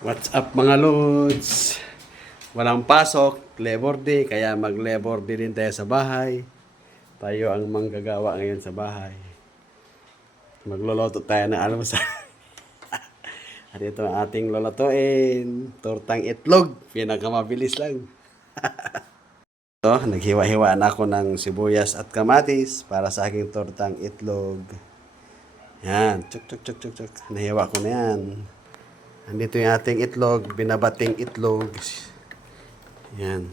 What's up mga lods? Walang pasok, Labor Day, kaya mag-Labor Day din tayo sa bahay. Tayo ang manggagawa ngayon sa bahay. Magluluto tayo ng almusal. At ito ang ating lulutuin. Tortang itlog. Pinakamabilis lang. Naghiwa-hiwa na ako ng sibuyas at kamatis para sa aking tortang itlog. Yan. Chuk, chuk, chuk, chuk, chuk. Nahiwa ko na yan. Andito yung ating itlog, binabating itlog. Yan.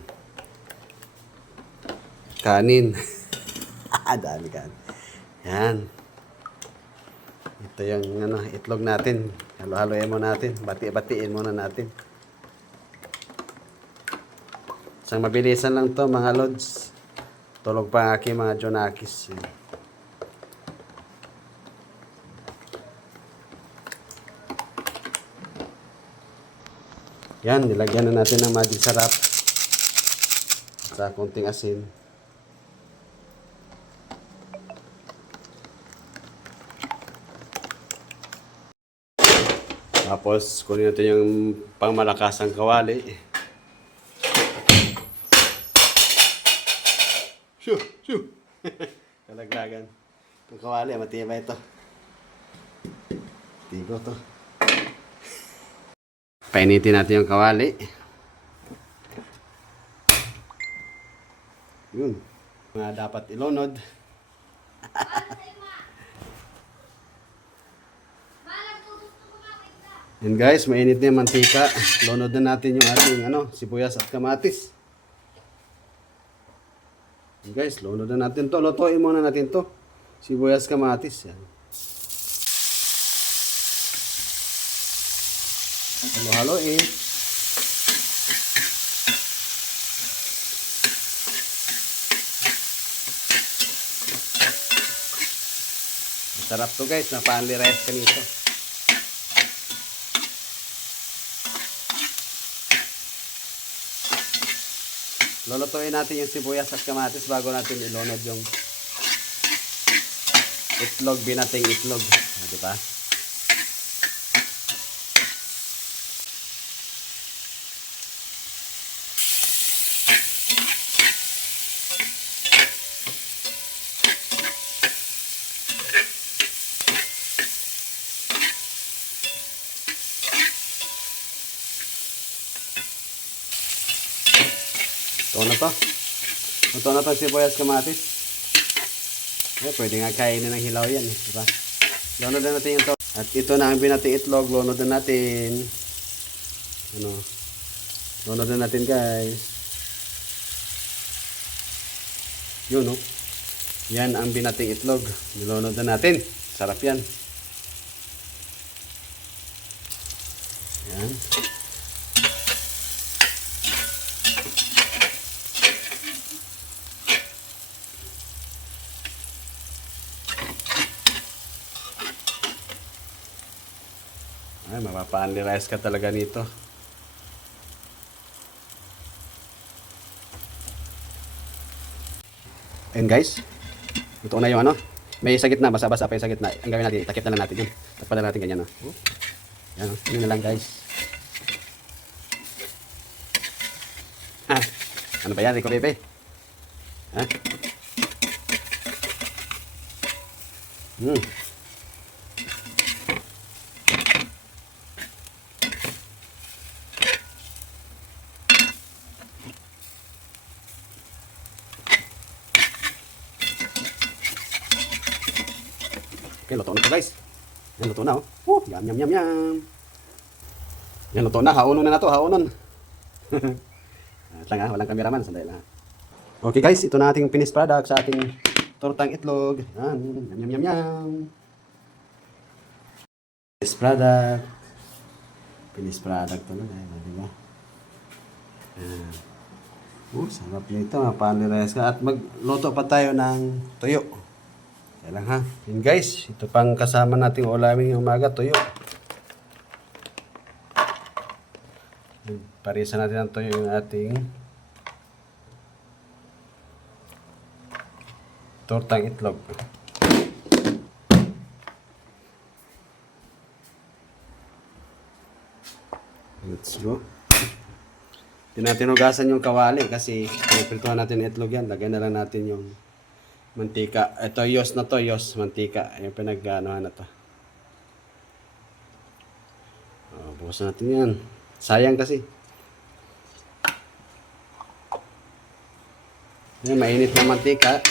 Kanin. Dami kanin. Yan. Ito yung itlog natin. Halo-haloin mo natin. Bati-batiin muna natin. Isang mabilisan lang to mga lods. Tulog pa ang aking mga Jonakis. Yan, nilagyan na natin ng magic sarap sa konting asin. Tapos, kunin natin yung pangmalakasang kawali. Shoo! Shoo! Kalaglagan. Itong kawali, matibay ito. Tigo to. Painitin natin yung kawali. Yun. Mga dapat ilunod. Yan guys, mainit na yung mantika. Lunod na natin yung ating sibuyas at kamatis. Yan guys, lunod na natin to. Lutuin muna natin to. Sibuyas, kamatis. Yan. Halo-haloin. Masarap to guys, na-family rice ka nito. Lulutuin natin yung sibuyas at kamatis bago natin ilunod yung itlog, binating itlog. Diba? Ito na to. Ito na to sibuyas kamatis. Pwede nga kainin ng hilaw yan. Diba? Lunod na natin ito. At ito na ang binating itlog. Lunod na natin. Lunod na natin guys. Yun no. Yan ang binating itlog. Nilunod na natin. Sarap yan. Yan. Ay, mapapa-unli-rice ka talaga nito. Ayun guys. Ito na yung may sa gitna, basa-basa pa yung sa gitna. Ang gawin natin, itakip na lang natin yun. Takpan na natin ganyan. Yan, yun na lang guys. Ano ba yan, Rico Pepe? Okay, luto na ito guys. Yan, luto na Yum, yum, yum, yum. Yan, luto na. Haunon na to, haunon. At lang walang cameraman. Sandali lang. Okay guys, ito na ating finished product sa ating tortang itlog. Yan, yum, yum, yum, yum. Finished product. Finished product to na. Diba? Yan. Sarap nito. Mapanilayas ka. At magluto pa tayo ng tuyo. Kaya lang ha. Yun guys, ito pang kasama nating ulamin yung umaga, tuyo. Parisan natin ang tuyo yung ating tortang itlog. Let's go. Hindi natin hugasan yung kawali kasi piniprituhan natin itlog yan. Lagyan na lang natin yung mantika. Ito yos na to, yos, mantika. Yung pinag-anohan na to. Bukasan natin yan. Sayang kasi. Yan, mainit na mantika.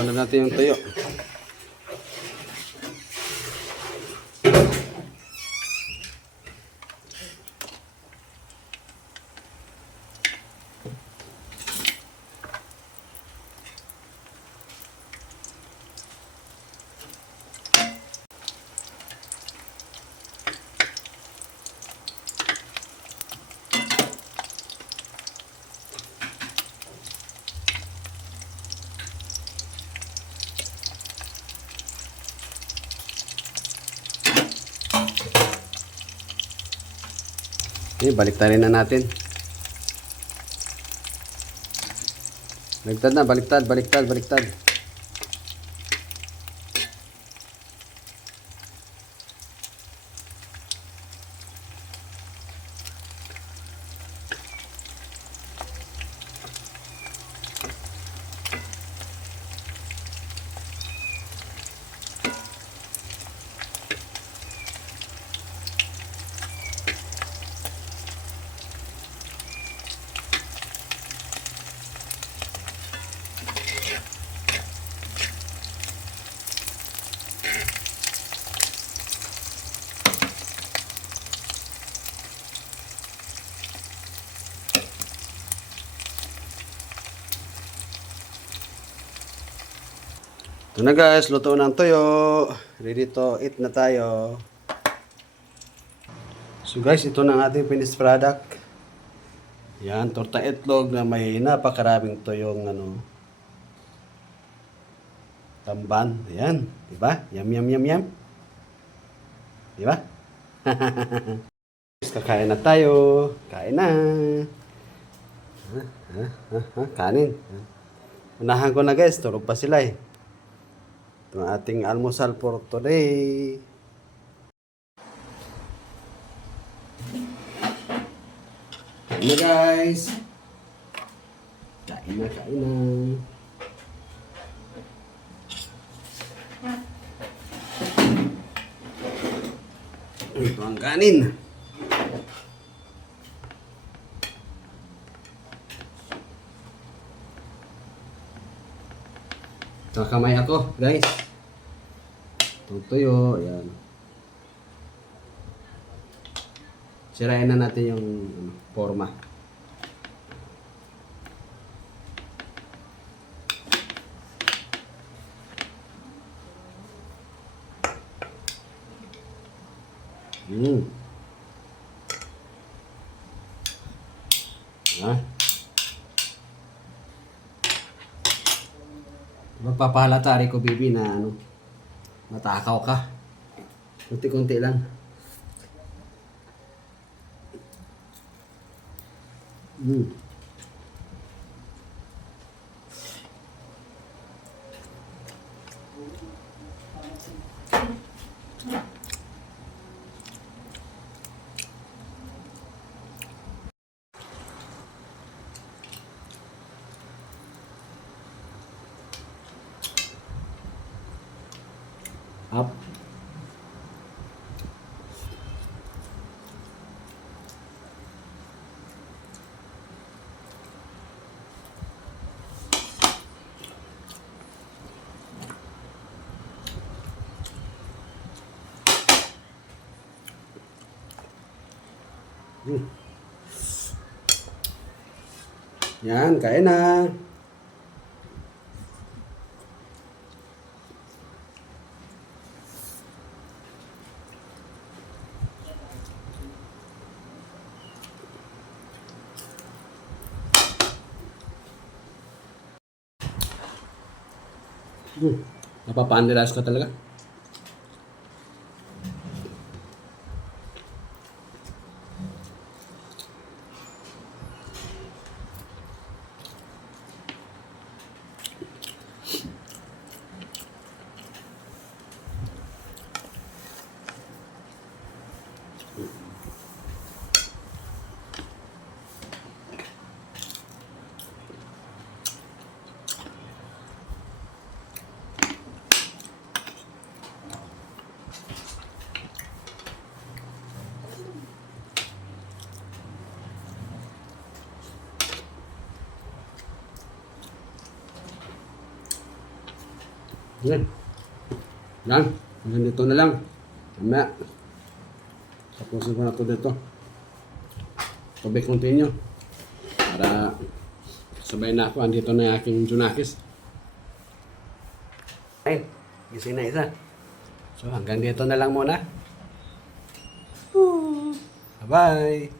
Lalo natin yung tuyo. Okay, baliktarin na natin. Baliktad na, baliktad, baliktad, baliktad. Ito na guys, luto ng toyo. Ready to eat na tayo. So guys, ito na ang ating finished product. Yan, torta itlog na may napakaraming toyong tamban. Ayan, di ba? Yum, yum, yum, yum. Di ba? Kakain na tayo. Kain na. Kanin. Unahan ko na guys, tulog pa sila eh. Ito ang ating almusal for today. Kain na guys. Kain na, kain na. Ito ang kanin. Kakamay ako, guys. Tutuyo, ayan. Sirain na natin yung forma. Magpapahalata rin ko, baby, na matakaw ka. Kunti-kunti lang. Up. Yan, kain na. Napapaandilas ko talaga. Okay. Yan. Hanggang dito na lang. Mamaya. Tapusin ko na ito dito. To be continue. Para sabay na ako. Andito na yung aking Junakis. Ay, gising na isa. So hanggang dito na lang muna. Bye-bye.